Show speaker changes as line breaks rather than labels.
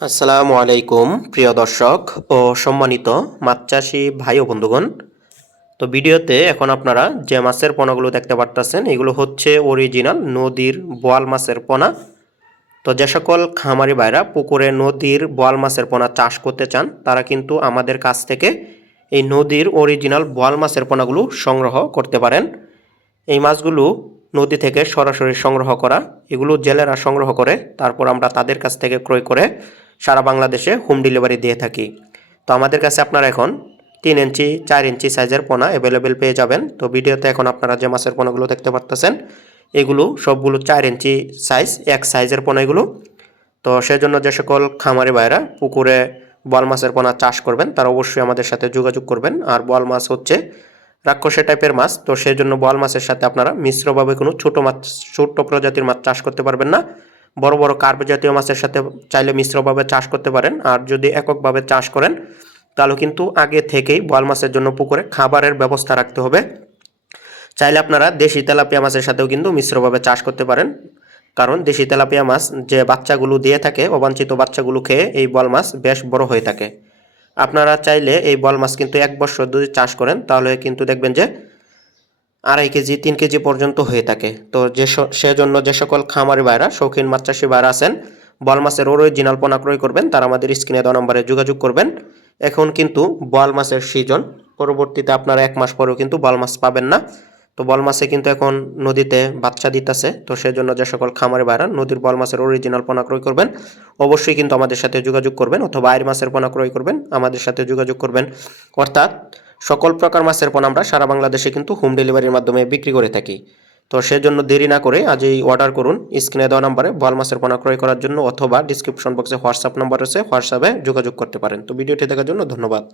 আসসালামু আলাইকুম, প্রিয় দর্শক ও সম্মানিত মাছ চাষি ভাই ও বন্ধুগণ। তো ভিডিওতে এখন আপনারা যে মাছের পোনাগুলো দেখতে পারতেছেন, এগুলো হচ্ছে অরিজিনাল নদীর বোয়াল মাছের পোনা। তো যে সকল খামারি ভাইরা পুকুরে নদীর বোয়াল মাছের পোনা চাষ করতে চান, তারা কিন্তু আমাদের কাছ থেকে এই নদীর অরিজিনাল বোয়াল মাছের পোনাগুলো সংগ্রহ করতে পারেন। এই মাছগুলো নদী থেকে সরাসরি সংগ্রহ করা, এগুলো জেলেরা সংগ্রহ করে, তারপর আমরা তাদের কাছ থেকে ক্রয় করে সারা বাংলাদেশে হোম ডেলিভারি দিয়ে থাকি। তো আমাদের কাছে আপনারা এখন তিন ইঞ্চি, চার ইঞ্চি সাইজের পোনা অ্যাভেলেবেল পেয়ে যাবেন। তো ভিডিওতে এখন আপনারা যে মাছের পোনাগুলো দেখতে পারতেছেন, এগুলো সবগুলো চার ইঞ্চি সাইজ এক সাইজের পোনা এগুলো। তো সেজন্য যে সকল খামারি ভাইরা পুকুরে বল মাছের পোনা চাষ করবেন, তারা অবশ্যই আমাদের সাথে যোগাযোগ করবেন। আর বল মাছ হচ্ছে রাক্ষসে টাইপের মাছ, তো সেই জন্য বল মাছের সাথে আপনারা মিশ্রভাবে কোনো ছোটো মাছ, ছোট্ট প্রজাতির মাছ চাষ করতে পারবেন না। বড় বড় কার্প জাতীয় মাছের সাথে চাইলে মিশ্রভাবে চাষ করতে পারেন। আর যদি এককভাবে চাষ করেন, তাহলে কিন্তু আগে থেকেই বল মাছের জন্য পুকুরে খাবারের ব্যবস্থা রাখতে হবে। চাইলে আপনারা দেশি তেলাপিয়া মাছের সাথেও কিন্তু মিশ্রভাবে চাষ করতে পারেন। কারণ দেশি তেলাপিয়া মাছ যে বাচ্চাগুলো দিয়ে থাকে, অবাঞ্ছিত বাচ্চাগুলো খেয়ে এই বল মাছ বেশ বড় হয়ে থাকে। আপনারা চাইলে এই বল মাছ কিন্তু এক বছর যদি চাষ করেন, তাহলে কিন্তু দেখবেন যে আড়াই কেজি, তিন কেজি পর্যন্ত হয়ে থাকে। তো যে সেজন্য যে সকল খামারি ভাইরা, শৌখিন মাছ চাষি ভাইরা আছেন, বল মাছের অরিজিনাল পোনা ক্রয় করবেন, তারা আমাদের স্ক্রিনে দেওয়া নম্বরে যোগাযোগ করবেন। এখন কিন্তু বল মাছের সিজন পরবর্তীতে আপনারা এক মাস পরেও কিন্তু বল মাছ পাবেন না। তো বল মাছে কিন্তু এখন নদীতে বাচ্চা দিতেছে, তো সেজন্য যে সকল খামারি ভাইরা নদীর বল মাছের অরিজিনাল পোনা ক্রয় করবেন, অবশ্যই কিন্তু আমাদের সাথে যোগাযোগ করবেন অথবা আয়ের মাছের পোনা ক্রয় করবেন, আমাদের সাথে যোগাযোগ করবেন। অর্থাৎ সকল প্রকার মাছের পণ আমরা সারা বাংলাদেশে কিন্তু হোম ডেলিভারির মাধ্যমে বিক্রি করে থাকি। তো সেজন্য দেরি না করে আজই অর্ডার করুন। স্ক্রিনে দেওয়া নাম্বারে বল মাছের পোনা ক্রয় করার জন্য অথবা ডিসক্রিপশন বক্সে হোয়াটসঅ্যাপ নাম্বার আছে হোয়াটসঅ্যাপে যোগাযোগ করতে পারেন। তো ভিডিওটি দেখার জন্য ধন্যবাদ।